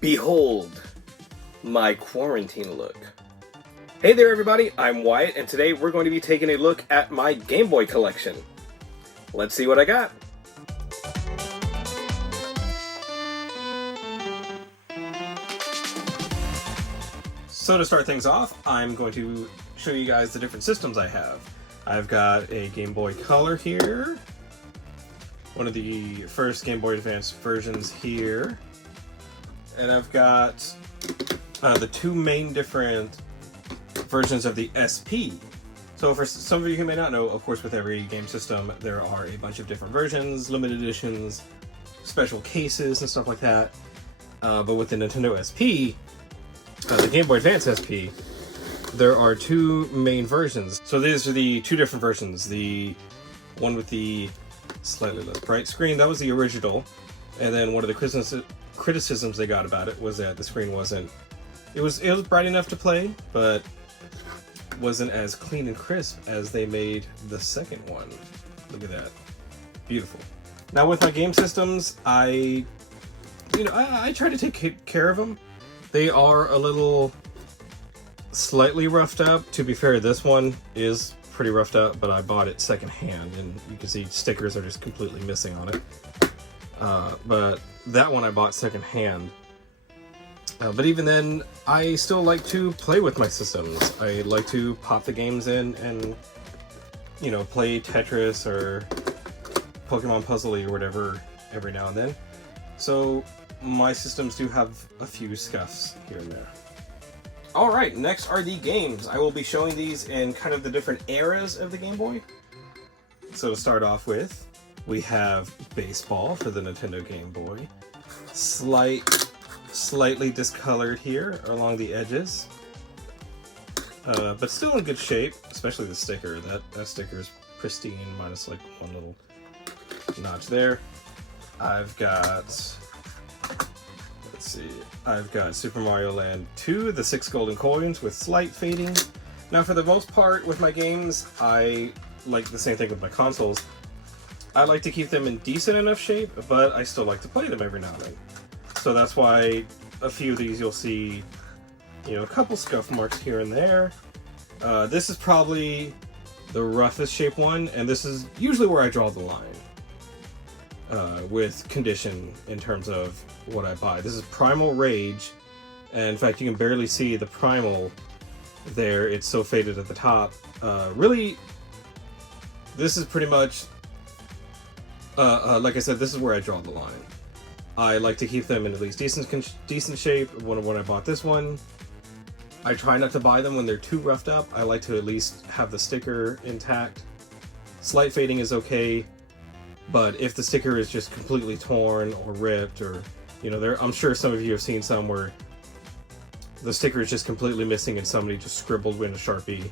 Behold my quarantine look. Hey there everybody, I'm Wyatt, and today we're going to be taking a look at my Game Boy collection. Let's see what I got. So to start things off, I'm going to show you guys the different systems I have. I've got a Game Boy Color here, one of the first Game Boy Advance versions here, and I've got the two main different versions of the SP. So for some of you who may not know, of course with every game system there are a bunch of different versions, limited editions, special cases and stuff like that. But with the Nintendo SP, the Game Boy Advance SP, there are two main versions. So these are the two different versions. The one with the slightly less bright screen, that was the original. And then one of the criticisms they got about it was that the screen wasn't... It was bright enough to play, but wasn't as clean and crisp as they made the second one. Look at that. Beautiful. Now with my game systems, I try to take care of them. They are a little slightly roughed up. To be fair, this one is pretty roughed up, but I bought it secondhand, and you can see stickers are just completely missing on it. But that one I bought secondhand. But even then, I still like to play with my systems. I like to pop the games in and, play Tetris or Pokemon Puzzle-y or whatever every now and then. So my systems do have a few scuffs here and there. Alright, next are the games. I will be showing these in kind of the different eras of the Game Boy. So to start off with, we have Baseball for the Nintendo Game Boy. Slightly discolored here along the edges, but still in good shape, especially the sticker. That sticker is pristine, minus like one little notch there. I've got Super Mario Land 2, the 6 golden coins with slight fading. Now for the most part with my games, I like the same thing with my consoles. I like to keep them in decent enough shape, but I still like to play them every now and then. So that's why a few of these you'll see, a couple scuff marks here and there. This is probably the roughest shape one, and this is usually where I draw the line with condition in terms of what I buy. This is Primal Rage, and in fact you can barely see the Primal there. It's so faded at the top. Really, this is pretty much, like I said, this is where I draw the line. I like to keep them in at least decent shape. When I bought this one, I try not to buy them when they're too roughed up. I like to at least have the sticker intact. Slight fading is okay, but if the sticker is just completely torn or ripped, or I'm sure some of you have seen some where the sticker is just completely missing and somebody just scribbled in a Sharpie,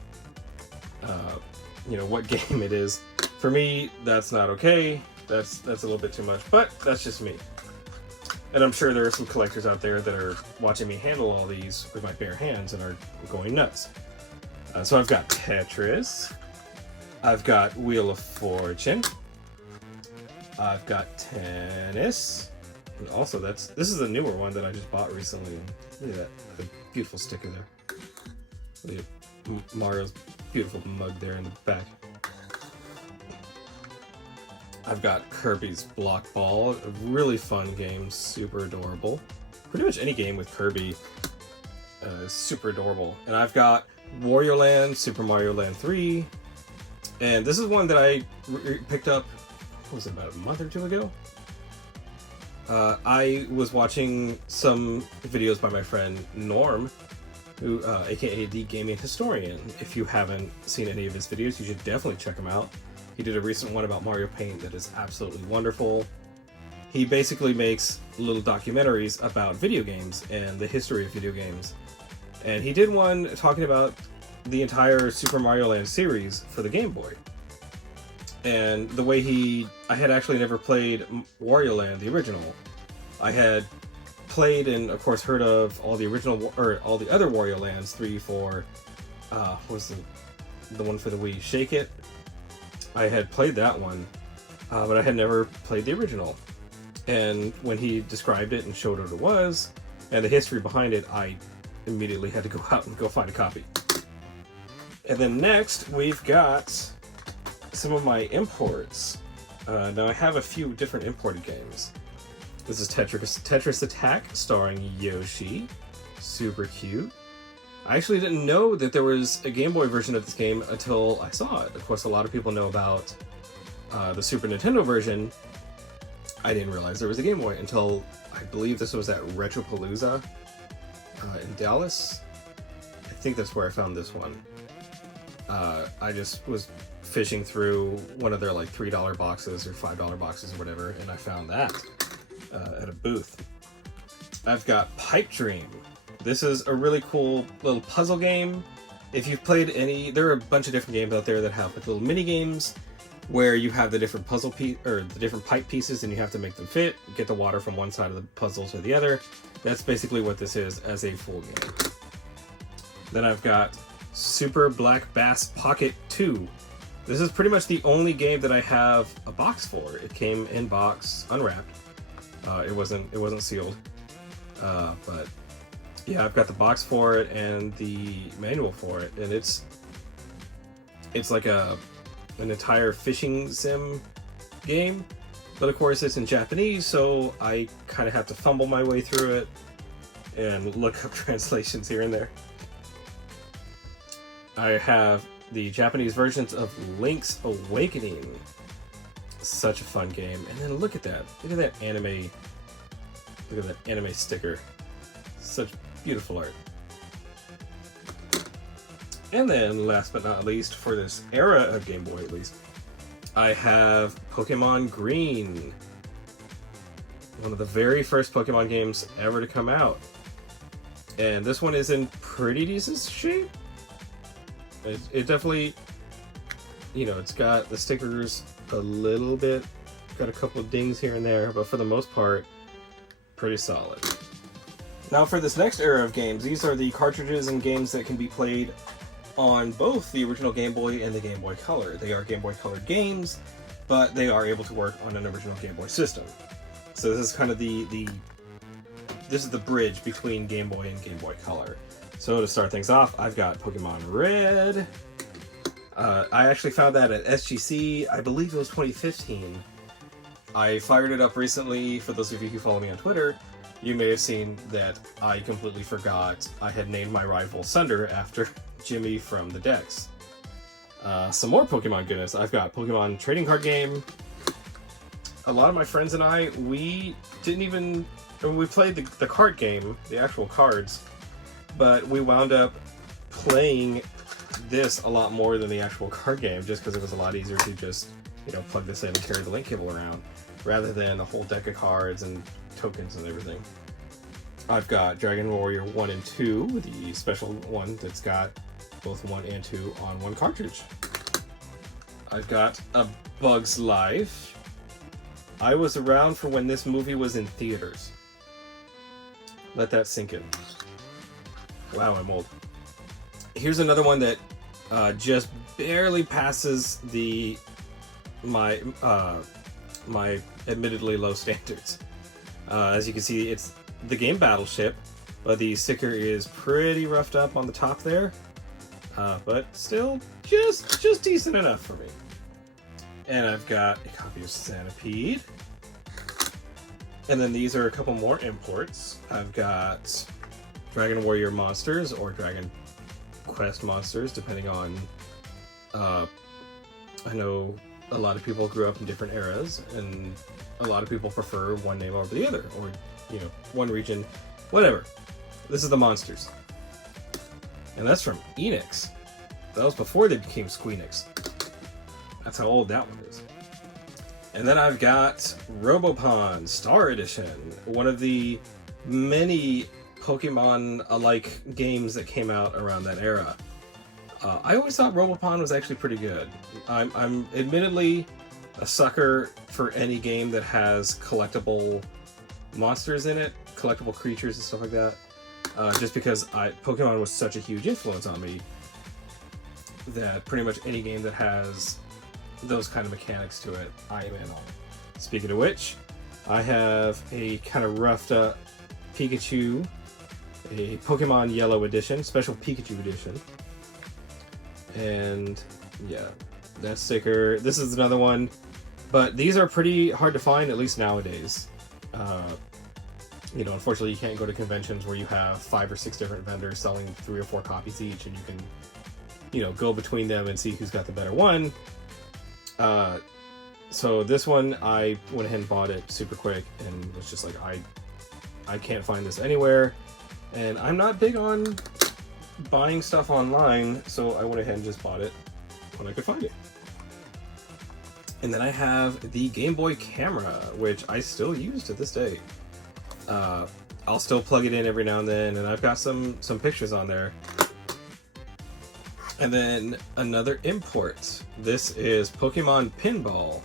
what game it is. For me, that's not okay. That's a little bit too much, but that's just me. And I'm sure there are some collectors out there that are watching me handle all these with my bare hands and are going nuts. So I've got Tetris. I've got Wheel of Fortune. I've got Tennis. And also this is a newer one that I just bought recently. Look at that, the beautiful sticker there. Look at Mario's beautiful mug there in the back. I've got Kirby's Block Ball, a really fun game, super adorable. Pretty much any game with Kirby is super adorable. And I've got Wario Land, Super Mario Land 3, and this is one that I picked up, what was it, about a month or two ago? I was watching some videos by my friend Norm, who, aka the Gaming Historian. If you haven't seen any of his videos, you should definitely check him out. He did a recent one about Mario Paint that is absolutely wonderful. He basically makes little documentaries about video games and the history of video games. And he did one talking about the entire Super Mario Land series for the Game Boy. And the way I had actually never played Wario Land, the original. I had played and of course heard of all the original, or all the other Wario Lands, 3, 4, what was the one for the Wii, Shake It. I had played that one, but I had never played the original. And when he described it and showed what it was, and the history behind it, I immediately had to go out and go find a copy. And then next, we've got some of my imports. Now I have a few different imported games. This is Tetris Attack, starring Yoshi. Super cute. I actually didn't know that there was a Game Boy version of this game until I saw it. Of course, a lot of people know about the Super Nintendo version. I didn't realize there was a Game Boy until I believe this was at Retropalooza in Dallas. I think that's where I found this one. I just was fishing through one of their like $3 boxes or $5 boxes or whatever, and I found that at a booth. I've got Pipe Dream. This is a really cool little puzzle game. If you've played any, there are a bunch of different games out there that have like little mini games where you have the different puzzle or the different pipe pieces, and you have to make them fit, get the water from one side of the puzzle to the other. That's basically what this is as a full game. Then I've got Super Black Bass Pocket 2. This is pretty much the only game that I have a box for. It came in box, unwrapped. It wasn't sealed. But yeah, I've got the box for it and the manual for it, and it's like an entire fishing sim game, but of course it's in Japanese, so I kind of have to fumble my way through it and look up translations here and there. I have the Japanese versions of Link's Awakening. Such a fun game. And then look at that anime. Look at that anime sticker. Such beautiful art. And then last but not least, for this era of Game Boy at least, I have Pokemon Green. One of the very first Pokemon games ever to come out. And this one is in pretty decent shape. It definitely, it's got the stickers a little bit, got a couple of dings here and there, but for the most part, pretty solid. Now for this next era of games, these are the cartridges and games that can be played on both the original Game Boy and the Game Boy Color. They are Game Boy Color games, but they are able to work on an original Game Boy system. So this is kind of this is the bridge between Game Boy and Game Boy Color. So to start things off, I've got Pokemon Red. I actually found that at SGC, I believe it was 2015. I fired it up recently. For those of you who follow me on Twitter, you may have seen that I completely forgot I had named my rival Sunder after Jimmy from the Dex. Some more Pokemon goodness. I've got Pokemon Trading Card Game. A lot of my friends and I, we played the card game, the actual cards, but we wound up playing this a lot more than the actual card game, just because it was a lot easier to just, plug this in and carry the link cable around, rather than a whole deck of cards and tokens and everything. I've got Dragon Warrior 1 and 2, the special one that's got both 1 and 2 on one cartridge. I've got A Bug's Life. I was around for when this movie was in theaters. Let that sink in. Wow, I'm old. Here's another one that just barely passes my admittedly low standards. As you can see, it's the game Battleship, but the sticker is pretty roughed up on the top there, but still just decent enough for me. And I've got a copy of Centipede. And then these are a couple more imports. I've got Dragon Warrior Monsters, or Dragon Quest Monsters, depending on, I know a lot of people grew up in different eras, and a lot of people prefer one name over the other, or, one region, whatever. This is the Monsters. And that's from Enix. That was before they became Squeenix. That's how old that one is. And then I've got Robopon Star Edition, one of the many Pokemon-alike games that came out around that era. I always thought Robopon was actually pretty good. I'm admittedly a sucker for any game that has collectible monsters in it, collectible creatures and stuff like that. Just because Pokemon was such a huge influence on me that pretty much any game that has those kind of mechanics to it, I am in on. Speaking of which, I have a kind of roughed up Pikachu a Pokemon Yellow edition, Special Pikachu edition. And yeah, that sticker. This is another one, but these are pretty hard to find, at least nowadays. You know, unfortunately, you can't go to conventions where you have 5 or 6 different vendors selling 3 or 4 copies each, and you can, you know, go between them and see who's got the better one. So this one, I went ahead and bought it super quick, and was just like, I can't find this anywhere, and I'm not big on buying stuff online, so I went ahead and just bought it when I could find it. And then I have the Game Boy camera, which I still use to this day. I'll still plug it in every now and then, and I've got some pictures on there. And then another import. This is Pokemon Pinball,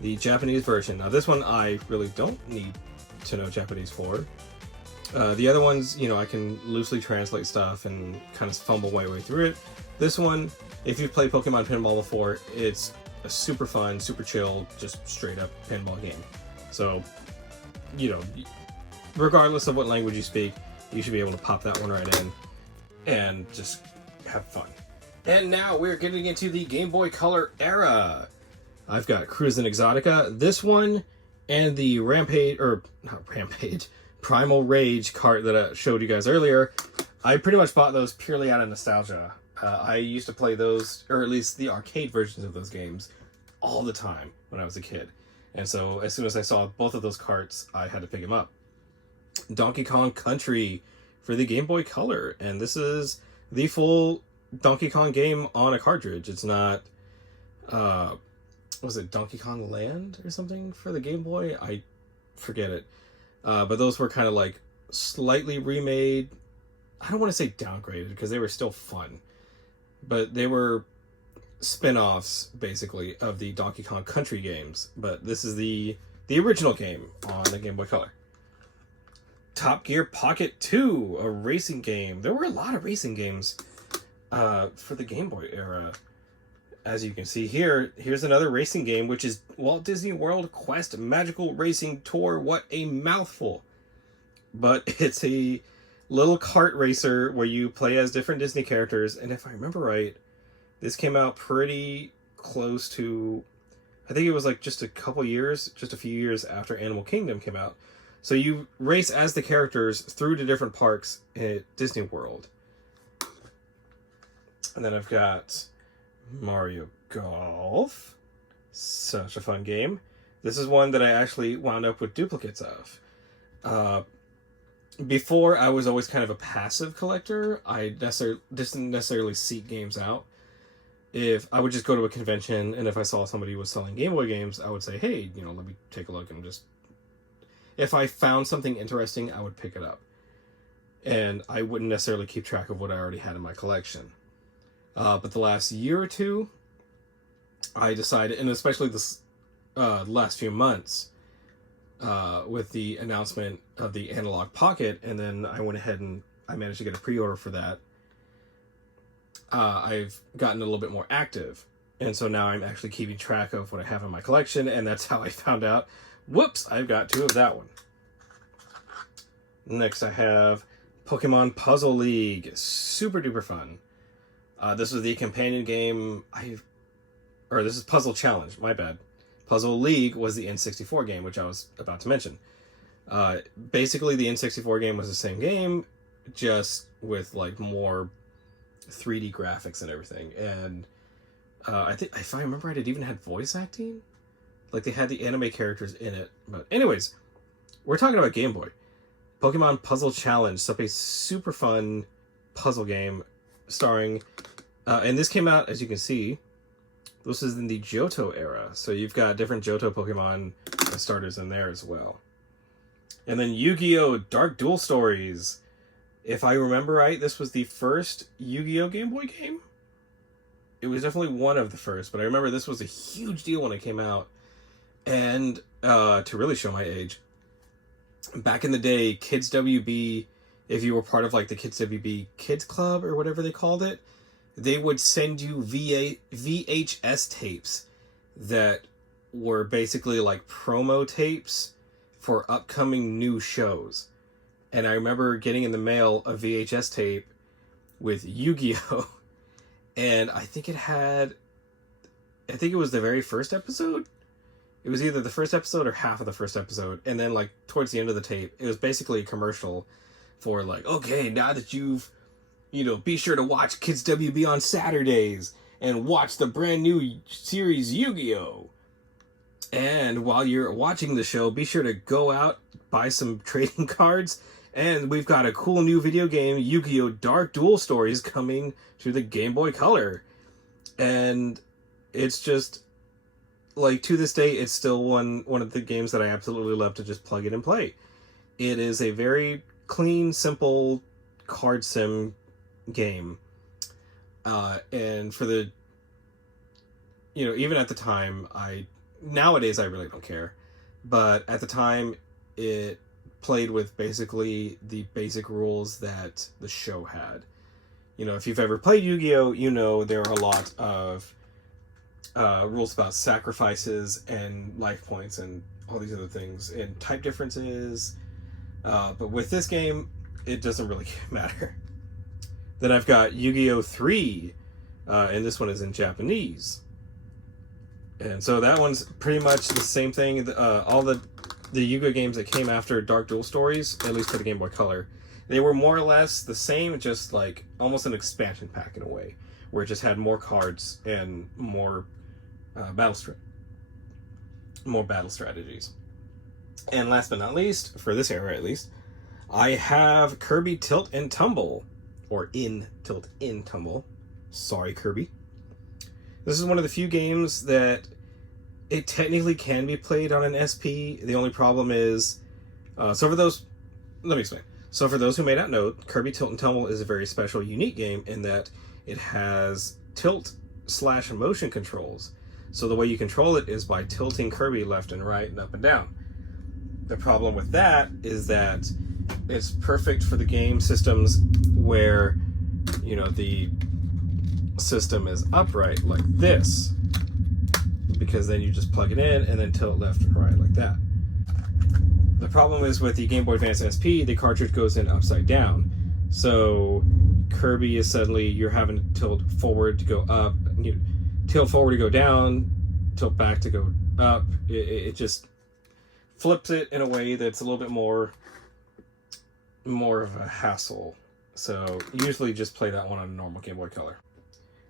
the Japanese version. Now this one I really don't need to know Japanese for. The other ones, you know, I can loosely translate stuff and kind of fumble my way through it. This one, if you've played Pokemon Pinball before, it's a super fun, super chill, just straight up pinball game. So, you know, regardless of what language you speak, you should be able to pop that one right in and just have fun. And now we're getting into the Game Boy Color era. I've got Cruisin' Exotica, this one, and the Primal Rage cart that I showed you guys earlier. I pretty much bought those purely out of nostalgia. I used to play those, or at least the arcade versions of those games, all the time when I was a kid. And so as soon as I saw both of those carts, I had to pick them up. Donkey Kong Country for the Game Boy Color, and this is the full Donkey Kong game on a cartridge. It's not, was it Donkey Kong Land or something for the Game Boy? I forget it. But those were kind of like slightly remade. I don't want to say downgraded because they were still fun, but they were spin-offs basically of the Donkey Kong Country games. But this is the original game on the Game Boy Color. Top Gear Pocket 2, a racing game. There were a lot of racing games for the Game Boy era. As you can see here, here's another racing game, which is Walt Disney World Quest Magical Racing Tour. What a mouthful. But it's a little kart racer where you play as different Disney characters. And if I remember right, this came out pretty close to, I think it was like just a few years after Animal Kingdom came out. So you race as the characters through the different parks at Disney World. And then I've got Mario Golf. Such a fun game. This is one that I actually wound up with duplicates of. Before, I was always kind of a passive collector. I didn't necessarily seek games out. If I would just go to a convention, and if I saw somebody was selling Game Boy games, I would say, hey, you know, let me take a look, and just... If I found something interesting, I would pick it up. And I wouldn't necessarily keep track of what I already had in my collection. But the last year or two, I decided, and especially this last few months, with the announcement of the Analogue Pocket, and then I went ahead and I managed to get a pre-order for that, I've gotten a little bit more active. And so now I'm actually keeping track of what I have in my collection, and that's how I found out, whoops, I've got 2 of that one. Next I have Pokemon Puzzle League. Super duper fun. This was the companion game, this is Puzzle Challenge, my bad. Puzzle League was the N64 game, which I was about to mention. Basically, the N64 game was the same game, just with like more 3D graphics and everything. And I think, if I remember right, it even had voice acting. Like, they had the anime characters in it. But anyways, we're talking about Game Boy. Pokemon Puzzle Challenge, so a super fun puzzle game starring... and this came out, as you can see, this is in the Johto era. So you've got different Johto Pokemon starters in there as well. And then Yu-Gi-Oh! Dark Duel Stories. If I remember right, this was the first Yu-Gi-Oh! Game Boy game? It was definitely one of the first, but I remember this was a huge deal when it came out. And to really show my age, back in the day, Kids WB, if you were part of like the Kids WB Kids Club or whatever they called it, they would send you VHS tapes that were basically like promo tapes for upcoming new shows. And I remember getting in the mail a VHS tape with Yu-Gi-Oh! And I think it was the very first episode. It was either the first episode or half of the first episode. And then, like, towards the end of the tape, it was basically a commercial for, like, okay, now that you've, be sure to watch Kids WB on Saturdays and watch the brand new series Yu-Gi-Oh! And while you're watching the show, be sure to go out, buy some trading cards, and we've got a cool new video game, Yu-Gi-Oh! Dark Duel Stories, coming to the Game Boy Color. And it's just, like, to this day, it's still one of the games that I absolutely love to just plug in and play. It is a very clean, simple card sim game. And for the, even at the time, nowadays I really don't care. But at the time, it played with basically the basic rules that the show had. If you've ever played Yu-Gi-Oh!, there are a lot of rules about sacrifices and life points and all these other things and type differences. But with this game, it doesn't really matter. Then I've got Yu-Gi-Oh! 3, and this one is in Japanese. And so that one's pretty much the same thing. All the Yu-Gi-Oh! Games that came after Dark Duel Stories, at least for the Game Boy Color, they were more or less the same, just like almost an expansion pack in a way, where it just had more cards and more battle strategies. And last but not least, for this era at least, I have Kirby Tilt and Tumble, or Tilt in Tumble. Sorry, Kirby. This is one of the few games that it technically can be played on an SP. The only problem is, let me explain. So for those who may not know, Kirby Tilt and Tumble is a very special, unique game in that it has tilt/motion controls. So the way you control it is by tilting Kirby left and right and up and down. The problem with that is that it's perfect for the game systems where, the system is upright like this, because then you just plug it in and then tilt left and right like that. The problem is with the Game Boy Advance SP, the cartridge goes in upside down. So Kirby is suddenly, you're having to tilt forward to go up, tilt forward to go down, tilt back to go up. It just flips it in a way that's a little bit more of a hassle. So usually just play that one on a normal Game Boy Color.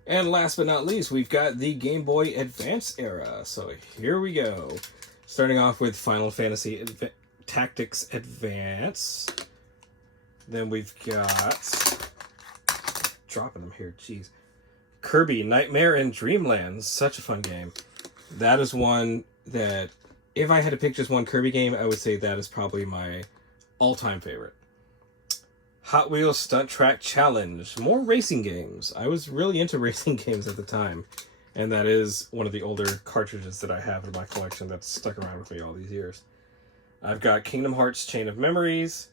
And last but not least, we've got the Game Boy Advance era. So here we go. Starting off with Final Fantasy Tactics Advance. Then we've got, dropping them here, jeez. Kirby Nightmare and Dreamland. Such a fun game. That is one that, if I had to pick just one Kirby game, I would say that is probably my all-time favorite. Hot Wheels Stunt Track Challenge. More racing games. I was really into racing games at the time. And that is one of the older cartridges that I have in my collection that's stuck around with me all these years. I've got Kingdom Hearts Chain of Memories.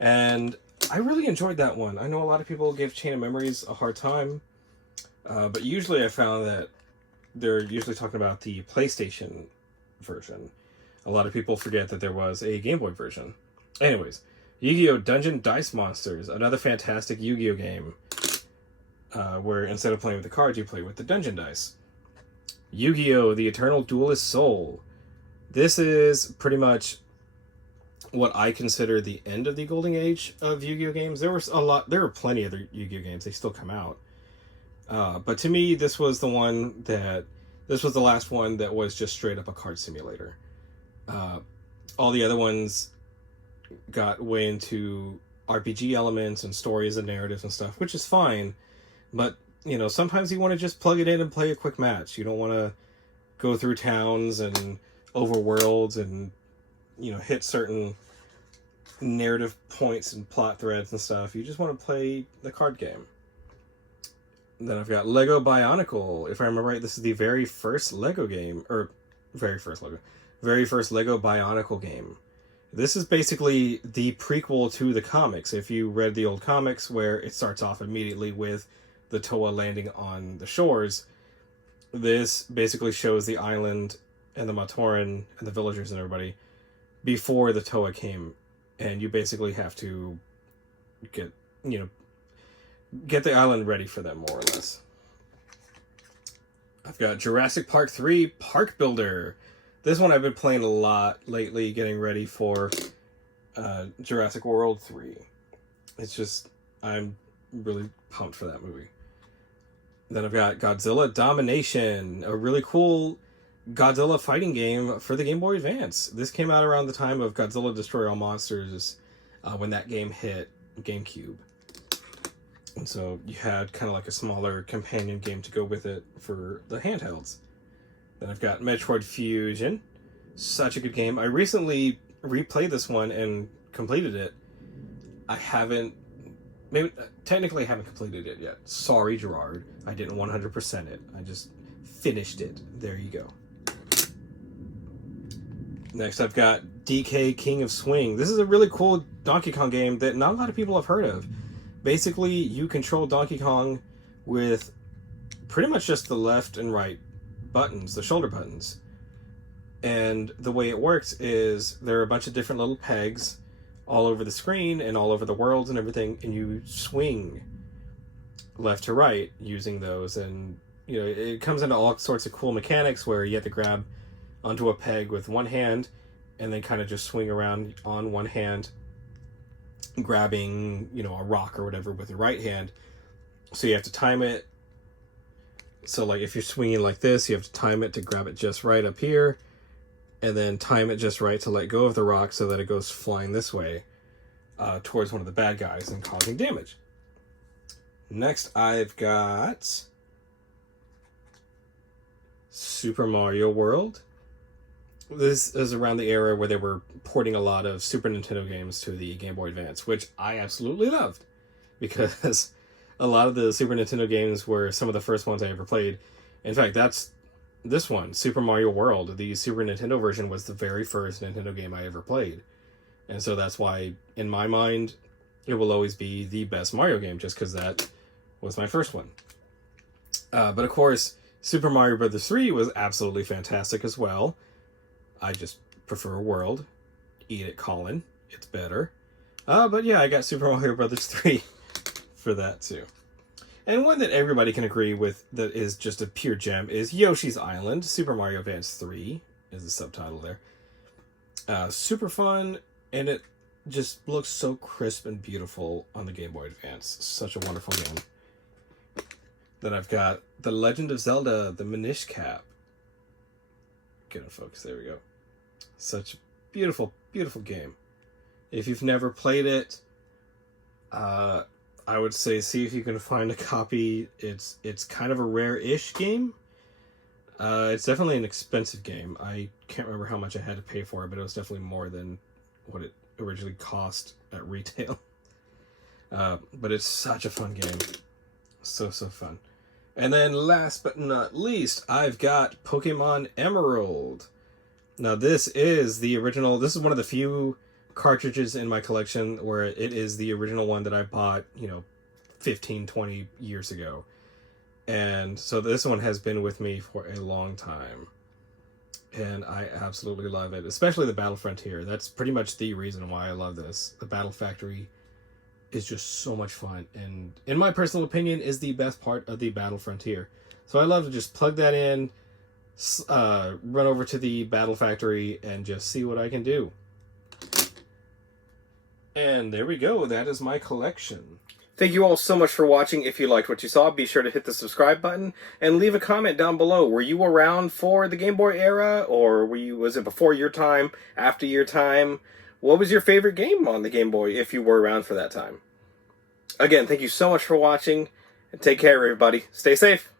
And I really enjoyed that one. I know a lot of people give Chain of Memories a hard time. But usually I found that they're usually talking about the PlayStation version. A lot of people forget that there was a Game Boy version. Anyways, Yu-Gi-Oh! Dungeon Dice Monsters, another fantastic Yu-Gi-Oh! Game, where instead of playing with the cards, you play with the dungeon dice. Yu-Gi-Oh! The Eternal Duelist Soul. This is pretty much what I consider the end of the golden age of Yu-Gi-Oh! Games. There were plenty of other Yu-Gi-Oh! Games. They still come out. But to me, this was the last one that was just straight up a card simulator. All the other ones got way into RPG elements and stories and narratives and stuff, which is fine. But, sometimes you want to just plug it in and play a quick match. You don't want to go through towns and overworlds and, hit certain narrative points and plot threads and stuff. You just want to play the card game. Then I've got Lego Bionicle. If I remember right, this is the very first Lego game, very first Lego Bionicle game. This is basically the prequel to the comics. If you read the old comics, where it starts off immediately with the Toa landing on the shores, this basically shows the island and the Matoran and the villagers and everybody before the Toa came and you basically have to get the island ready for them, more or less. I've got Jurassic Park 3 Park Builder. This one I've been playing a lot lately, getting ready for Jurassic World 3. It's just, I'm really pumped for that movie. Then I've got Godzilla Domination, a really cool Godzilla fighting game for the Game Boy Advance. This came out around the time of Godzilla Destroy All Monsters, when that game hit GameCube. And so you had kind of like a smaller companion game to go with it for the handhelds. Then I've got Metroid Fusion. Such a good game. I recently replayed this one and completed it. Technically I haven't completed it yet. Sorry, Gerard. I didn't 100% it. I just finished it. There you go. Next I've got DK King of Swing. This is a really cool Donkey Kong game that not a lot of people have heard of. Basically, you control Donkey Kong with pretty much just the left and right buttons, the shoulder buttons. And the way it works is there are a bunch of different little pegs all over the screen and all over the world and everything, and you swing left to right using those. And it comes into all sorts of cool mechanics where you have to grab onto a peg with one hand and then kind of just swing around on one hand, grabbing a rock or whatever with your right hand. So you have to time it. So like if you're swinging like this, you have to time it to grab it just right up here, and then time it just right to let go of the rock so that it goes flying this way towards one of the bad guys and causing damage. Next I've got Super Mario World. This is around the era where they were porting a lot of Super Nintendo games to the Game Boy Advance, which I absolutely loved, because a lot of the Super Nintendo games were some of the first ones I ever played. In fact, that's this one, Super Mario World. The Super Nintendo version was the very first Nintendo game I ever played. And so that's why, in my mind, it will always be the best Mario game, just because that was my first one. But of course, Super Mario Bros. 3 was absolutely fantastic as well. I just prefer World. Eat it, Colin. It's better. But yeah, I got Super Mario Bros. 3 for that too. And one that everybody can agree with that is just a pure gem is Yoshi's Island. Super Mario Advance 3 is the subtitle there. Super fun, and it just looks so crisp and beautiful on the Game Boy Advance. Such a wonderful game. Then I've got The Legend of Zelda, the Minish Cap. Get it, folks. There we go. Such a beautiful, beautiful game. If you've never played it, I would say see if you can find a copy. It's kind of a rare-ish game. It's definitely an expensive game. I can't remember how much I had to pay for it, but it was definitely more than what it originally cost at retail. But it's such a fun game. So fun. And then last but not least, I've got Pokemon Emerald. Now this is the original. This is one of the few cartridges in my collection where it is the original one that I bought, 15, 20 years ago. And so this one has been with me for a long time. And I absolutely love it, especially the Battle Frontier. That's pretty much the reason why I love this. The Battle Factory is just so much fun, and in my personal opinion is the best part of the Battle Frontier. So I love to just plug that in, run over to the Battle Factory and just see what I can do. And there we go, that is my collection. Thank you all so much for watching. If you liked what you saw, be sure to hit the subscribe button and leave a comment down below. Were you around for the Game Boy era, or was it before your time, after your time? What was your favorite game on the Game Boy if you were around for that time? Again, thank you so much for watching, and take care, everybody. Stay safe.